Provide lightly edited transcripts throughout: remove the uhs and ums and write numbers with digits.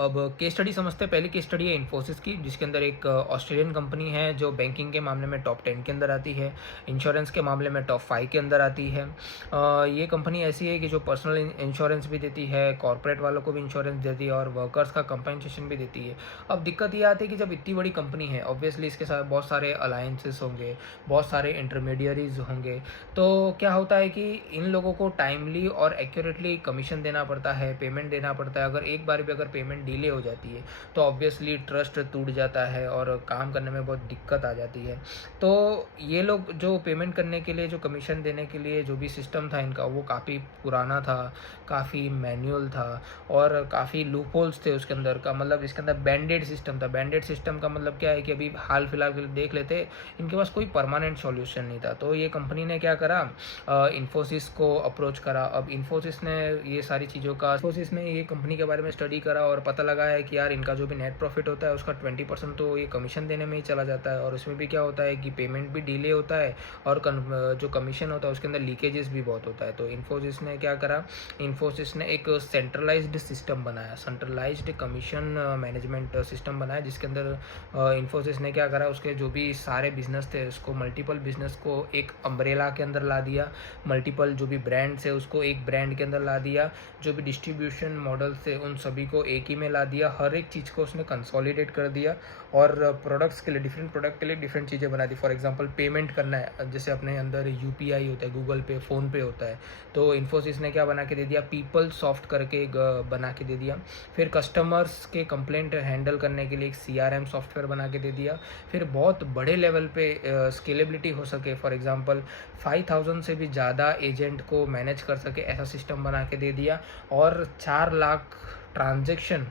अब case study समझते हैं। पहली केस स्टडी है इन्फोसिस की, जिसके अंदर एक ऑस्ट्रेलियन कंपनी है जो बैंकिंग के मामले में टॉप 10 के अंदर आती है, इंश्योरेंस के मामले में टॉप 5 के अंदर आती है। ये कंपनी ऐसी है कि जो पर्सनल इंश्योरेंस भी देती है, कॉर्पोरेट वालों को भी इंश्योरेंस देती है और वर्कर्स का कंपनसेशन भी देती है। अब दिक्कत ये आती है कि जब इतनी बड़ी कंपनी है, ऑब्वियसली इसके साथ बहुत सारे अलायंसेस होंगे, बहुत सारे इंटरमीडियरीज होंगे। तो क्या होता है कि इन लोगों को टाइमली और एक्यूरेटली कमीशन देना पड़ता है, पेमेंट देना पड़ता है। अगर एक बार भी अगर पेमेंट डिले हो जाती है तो ऑब्वियसली ट्रस्ट टूट जाता है और काम करने में बहुत दिक्कत आ जाती है। तो ये लोग जो पेमेंट करने के लिए, जो कमीशन देने के लिए जो भी सिस्टम था इनका, वो काफ़ी पुराना था, काफ़ी मैनुअल था और काफ़ी लूपहोल्स थे उसके अंदर का। मतलब इसके अंदर बैंडेड सिस्टम था। बैंडेड सिस्टम का मतलब क्या है कि अभी हाल फिलहाल के लिए देख लेते, इनके पास कोई परमानेंट सॉल्यूशन नहीं था। तो ये कंपनी ने क्या करा, इन्फोसिस को अप्रोच करा। अब इन्फोसिस ने ये सारी चीज़ों का, इन्फोसिस ने ये कंपनी के बारे में स्टडी करा और पता लगा है कि यार इनका जो भी नेट प्रॉफिट होता है उसका 20% तो ये कमीशन देने में ही चला जाता है। और उसमें भी क्या होता है कि पेमेंट भी डिले होता है और जो कमीशन होता है उसके अंदर लीकेजेस भी बहुत होता है। तो इन्फोसिस ने क्या करा, इन्फोसिस ने एक सेंट्रलाइज्ड सिस्टम बनाया, सेंट्रलाइज्ड कमीशन मैनेजमेंट सिस्टम बनाया, जिसके अंदर इन्फोसिस ने क्या करा, उसके जो भी सारे बिजनेस थे उसको, मल्टीपल बिजनेस को एक अम्ब्रेला के अंदर ला दिया, मल्टीपल जो भी ब्रांड्स है उसको एक ब्रांड के अंदर ला दिया, जो भी डिस्ट्रीब्यूशन मॉडल थे उन सभी को एक ही में ला दिया, हर एक चीज़ को उसने कंसोलिडेट कर दिया और प्रोडक्ट्स के लिए, डिफरेंट प्रोडक्ट के लिए डिफरेंट चीज़ें बना दी। फॉर एग्जांपल पेमेंट करना है, जैसे अपने अंदर यूपीआई होता है, गूगल पे, फ़ोन पे होता है, तो इन्फोसिस ने क्या बना के दे दिया, पीपल सॉफ्ट करके बना के दे दिया। फिर कस्टमर्स के कंप्लेंट हैंडल करने के लिए एक सीआरएम सॉफ्टवेयर बना के दे दिया। फिर बहुत बड़े लेवल पे स्केलेबिलिटी हो सके, फॉर एग्जांपल 5000 से भी ज़्यादा एजेंट को मैनेज कर सके, ऐसा सिस्टम बना के दे दिया। और 4 लाख ट्रांजेक्शन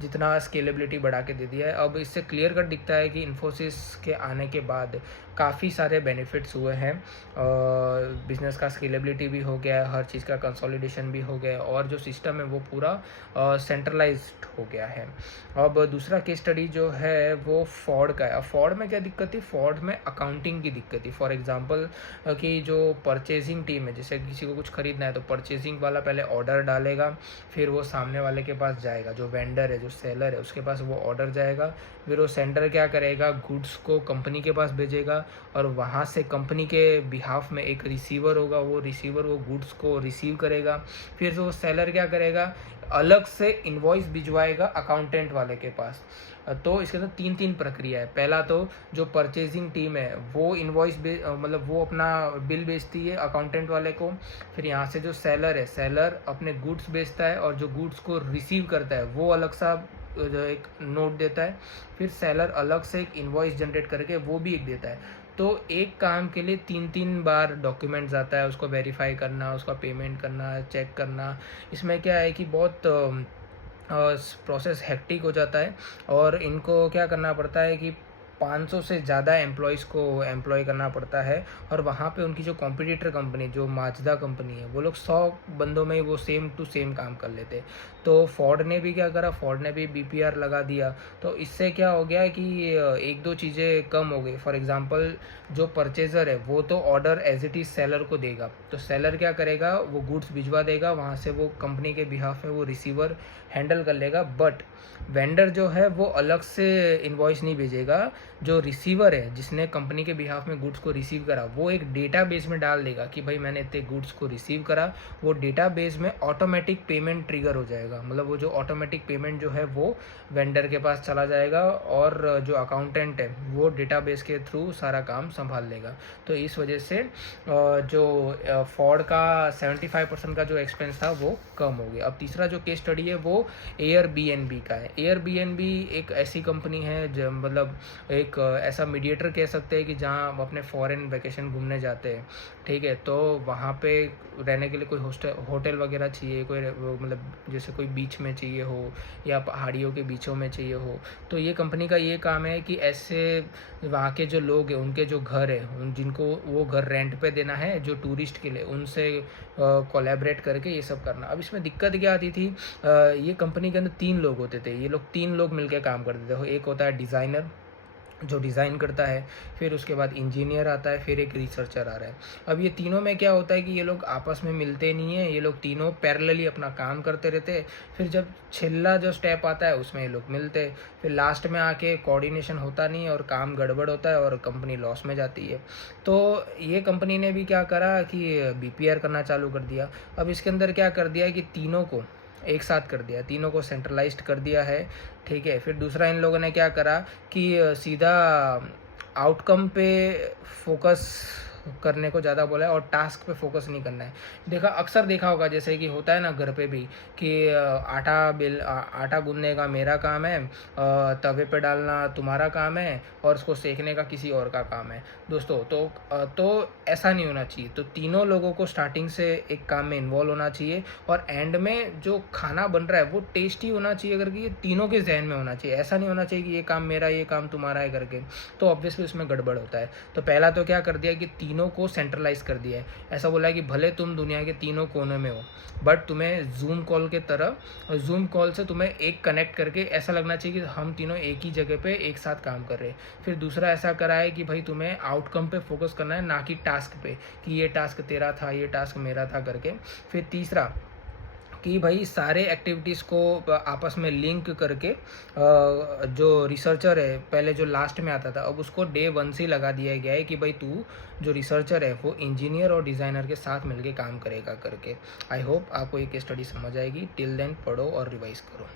जितना स्केलेबिलिटी बढ़ा के दे दिया है। अब इससे क्लियर कट दिखता है कि इन्फोसिस के आने के बाद काफ़ी सारे बेनिफिट्स हुए हैं। बिज़नेस का स्केलेबिलिटी भी हो गया है, हर चीज़ का कंसोलिडेशन भी हो गया है और जो सिस्टम है वो पूरा सेंट्रलाइज्ड हो गया है। अब दूसरा केस स्टडी जो है वो फोर्ड का है। अब फोर्ड में क्या दिक्कत थी, फोर्ड में अकाउंटिंग की दिक्कत थी। फॉर एग्जांपल कि जो परचेजिंग टीम है, जैसे किसी को कुछ खरीदना है तो परचेजिंग वाला पहले ऑर्डर डालेगा, फिर वो सामने वाले के पास जाएगा, जो वेंडर है, जो सेलर है, उसके पास वो ऑर्डर जाएगा। फिर वो सेंडर क्या करेगा, गुड्स को कंपनी के पास भेजेगा और वहाँ से कंपनी के बिहाफ में एक रिसीवर होगा, वो रिसीवर वो गुड्स को रिसीव करेगा। फिर वो सेलर क्या करेगा, अलग से इनवॉइस भिजवाएगा अकाउंटेंट वाले के पास। तो इसके अंदर 3 प्रक्रिया है। पहला तो जो परचेजिंग टीम है वो इनवॉइस मतलब वो अपना बिल बेचती है अकाउंटेंट वाले को। फिर यहाँ से जो सेलर है, सेलर अपने गुड्स बेचता है और जो गुड्स को रिसीव करता है वो अलग सा एक नोट देता है। फिर सेलर अलग से एक इनवॉइस जनरेट करके वो भी एक देता है। तो एक काम के लिए 3 बार डॉक्यूमेंट्स आता है, उसको वेरीफाई करना, उसका पेमेंट करना, चेक करना। इसमें क्या है कि बहुत प्रोसेस हेक्टिक हो जाता है और इनको क्या करना पड़ता है कि 500 से ज़्यादा एम्प्लॉयज़ को एम्प्लॉय करना पड़ता है। और वहाँ पे उनकी जो कॉम्पिटिटर कंपनी, जो माजदा कंपनी है, वो लोग 100 बंदों में ही वो सेम टू सेम काम कर लेते। तो फोर्ड ने भी क्या करा, फोर्ड ने भी बीपीआर लगा दिया। तो इससे क्या हो गया कि 1-2 चीज़ें कम हो गई। फॉर एग्जांपल जो परचेज़र है वो तो order as it is seller को देगा, तो सेलर क्या करेगा, वो गुड्स भिजवा देगा, वहाँ से वो कंपनी के बिहाफ में वो रिसीवर हैंडल कर लेगा। बट वेंडर जो है वो अलग से इनवॉइस नहीं भेजेगा। जो रिसीवर है, जिसने कंपनी के बिहाफ में गुड्स को रिसीव करा, वो एक डेटाबेस में डाल देगा कि भाई मैंने इतने गुड्स को रिसीव करा। वो डेटाबेस में ऑटोमेटिक पेमेंट ट्रिगर हो जाएगा, मतलब वो जो ऑटोमेटिक पेमेंट जो है वो वेंडर के पास चला जाएगा और जो अकाउंटेंट है वो डेटाबेस के थ्रू सारा काम संभाल लेगा। तो इस वजह से जो फोर्ड का 75% का जो एक्सपेंस था वो कम हो गया। अब तीसरा जो केस स्टडी है वो एयरबीएनबी का है। एयरबीएनबी एक ऐसी कंपनी है जो मतलब एक ऐसा मीडिएटर कह सकते हैं कि जहाँ हम अपने फॉरेन वेकेशन घूमने जाते हैं, ठीक है, तो वहाँ पे रहने के लिए कोई होटल वगैरह चाहिए, कोई मतलब जैसे कोई बीच में चाहिए हो या पहाड़ियों के बीचों में चाहिए हो, तो ये कंपनी का ये काम है कि ऐसे वहाँ के जो लोग हैं, उनके जो घर है, उन जिनको वो घर रेंट पे देना है जो टूरिस्ट के लिए, उनसे कोलैबोरेट करके ये सब करना। अब इसमें दिक्कत क्या आती थी, ये कंपनी के अंदर 3 लोग होते थे, ये लोग 3 लोग मिलकर काम करते थे। एक होता है डिज़ाइनर, जो डिज़ाइन करता है, फिर उसके बाद इंजीनियर आता है, फिर एक रिसर्चर आ रहा है। अब ये तीनों में क्या होता है कि ये लोग आपस में मिलते नहीं हैं, ये लोग तीनों पैरेलली अपना काम करते रहते हैं। फिर जब छेल्ला जो स्टेप आता है उसमें ये लोग मिलते हैं, फिर लास्ट में आके कोऑर्डिनेशन होता नहीं है और काम गड़बड़ होता है और कंपनी लॉस में जाती है। तो ये कंपनी ने भी क्या करा कि बीपीआर करना चालू कर दिया। अब इसके अंदर क्या कर दिया है कि तीनों को एक साथ कर दिया, तीनों को सेंट्रलाइज्ड कर दिया है, ठीक है। फिर दूसरा इन लोगों ने क्या करा कि सीधा आउटकम पे फोकस करने को ज़्यादा बोला है और टास्क पे फोकस नहीं करना है। अक्सर देखा होगा जैसे कि होता है ना घर पे भी कि आटा गूंदने का मेरा काम है, तवे पे डालना तुम्हारा काम है और उसको सेकने का किसी और का काम है दोस्तों। तो ऐसा नहीं होना चाहिए। तो तीनों लोगों को स्टार्टिंग से एक काम में इन्वॉल्व होना चाहिए और एंड में जो खाना बन रहा है वो टेस्टी होना चाहिए करके ये तीनों के जहन में होना चाहिए। ऐसा नहीं होना चाहिए कि ये काम मेरा ये काम तुम्हारा है करके, तो ऑब्वियसली उसमें गड़बड़ होता है। तो पहला तो क्या कर दिया कि तीनों को सेंट्रलाइज कर दिया है। ऐसा बोला है कि भले तुम दुनिया के तीनों कोने में हो बट तुम्हें जूम कॉल के तरह जूम कॉल से तुम्हें एक कनेक्ट करके ऐसा लगना चाहिए कि हम तीनों एक ही जगह पे एक साथ काम कर रहे हैं। फिर दूसरा ऐसा करा है कि भाई तुम्हें आउटकम पे फोकस करना है, ना कि टास्क पे कि ये टास्क तेरा था ये टास्क मेरा था करके। फिर तीसरा कि भाई सारे एक्टिविटीज़ को आपस में लिंक करके जो रिसर्चर है पहले जो लास्ट में आता था अब उसको डे 1 से लगा दिया गया है कि भाई तू जो रिसर्चर है वो इंजीनियर और डिज़ाइनर के साथ मिलके काम करेगा करके। आई होप आपको ये केस स्टडी समझ आएगी। टिल देन पढ़ो और रिवाइज करो।